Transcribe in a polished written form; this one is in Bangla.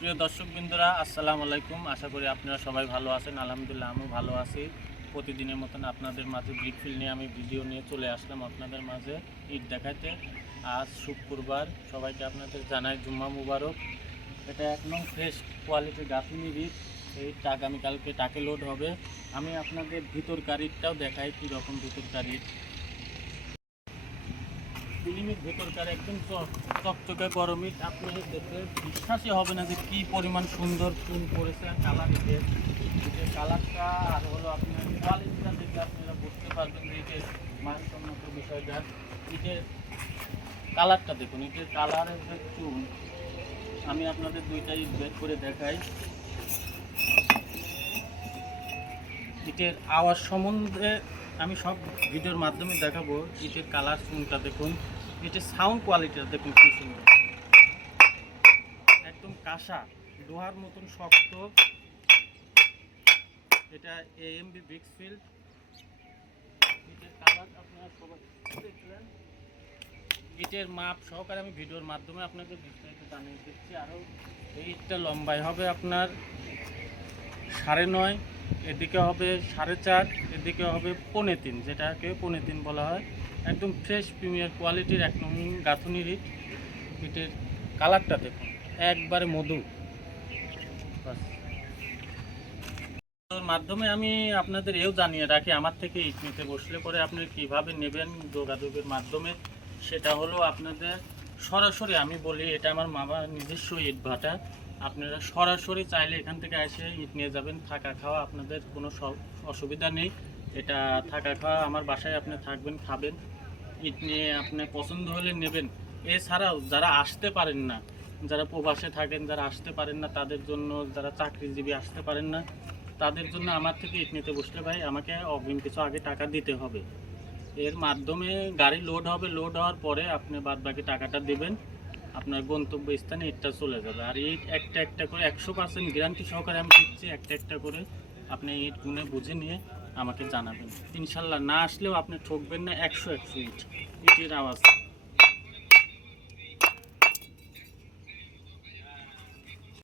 প্রিয় দর্শকবৃন্দরা, আসসালামু আলাইকুম। আশা করি আপনারা সবাই ভালো আছেন। আলহামদুলিল্লাহ আমিও ভালো আছি। প্রতিদিনের মতন আপনাদের মাঝে ব্রিকফিল নিয়ে আমি ভিডিও নিয়ে চলে আসলাম আপনাদের মাঝে ঈদ দেখাতে। আজ শুক্রবার, সবাইকে আপনাদের জানাই জুম্মা মুবারক। এটা একদম ফ্রেশ কোয়ালিটির গাঁথুনির ঈদ। এই আগামীকালকে টাকে লোড হবে। আমি আপনাদের ভিতরকার ঈদটাও দেখাই কীরকম ভিতরকার ঈদ। ফিল্মের ভেতরকার একদম চকচকে গরম ইট। আপনি দেখে বিশ্বাসই হবে না যে কী পরিমাণ সুন্দর ফুল করেছে কালার ইটের। ইটের কালারটা আর হলো আপনার কোয়ালিটিটা দেখে আপনারা বুঝতে পারবেন যে ইটের মানসম্মত বিষয়টা। ইটের কালারটা দেখুন, ইটের কালারের যে চুন, আমি আপনাদের দুইটা ইট বের করে দেখাই। ইটের আওয়াজ সম্বন্ধে আমি সব ভিডিওর মাধ্যমে দেখাবো। ইটের কালার চুনটা দেখুন, এটার সাউন্ড কোয়ালিটিটা দেখুন কি সুন্দর, একদম কাঁসা লোহার মতন শক্ত। এটা এএমবি ব্রিকফিল্ড। ইটের কালার আপনারা সবাই দেখলেন। ইটের মাপ সহকারে আমি ভিডিওর মাধ্যমে আপনাকে বিস্তারিত জানিয়ে দিচ্ছি। আরও এই ইটটা লম্বায় হবে আপনার 9.5, এদিকে হবে 4.5, এদিকে হবে 3.25, যেটাকে 3.25 বলা হয়। একদম ফ্রেশ প্রিমিয়ার কোয়ালিটির এক নং গাঁথুনির ইট। ইটের কালারটা দেখুন, একবারে মধু। মাধ্যমে আমি আপনাদের এও জানিয়ে রাখি, আমার থেকে ইট নিতে বসলে পরে আপনি কিভাবে নেবেন যোগাযোগের মাধ্যমে। সেটা হলো আপনাদের সরাসরি, আমি বলি এটা আমার মামার নিজস্ব ইট ভাটা। আপনারা সরাসরি চাইলে এখান থেকে এসে ইট নিয়ে যাবেন। থাকা খাওয়া আপনাদের কোনো অসুবিধা নেই। এটা থাকা খাওয়া আমার বাসায় আপনি থাকবেন, খাবেন, ইট নিয়ে আপনি পছন্দ হলে নেবেন। এছাড়াও যারা আসতে পারেন না, যারা প্রবাসে থাকেন, যারা আসতে পারেন না, তাদের জন্য, যারা চাকরিজীবী আসতে পারেন না, তাদের জন্য আমার থেকে ইট নিতে বসলে ভাই আমাকে অগ্রিম কিছু আগে টাকা দিতে হবে। এর মাধ্যমে গাড়ি লোড হবে, লোড হওয়ার পরে আপনি বাদ বাকি টাকাটা দেবেন, আপনার গন্তব্যস্থানে ইটটা চলে যাবে। আর ইট একটা একটা করে 100% গ্যারান্টি সহকারে আমি দিচ্ছি। একটা একটা করে আপনি ইট গুনে বুঝে নিয়ে আমাকে জানাবেন। ইনশাল্লাহ না আসলেও আপনি ঠকবেন না। 100 ইট, ইটের আওয়াজ।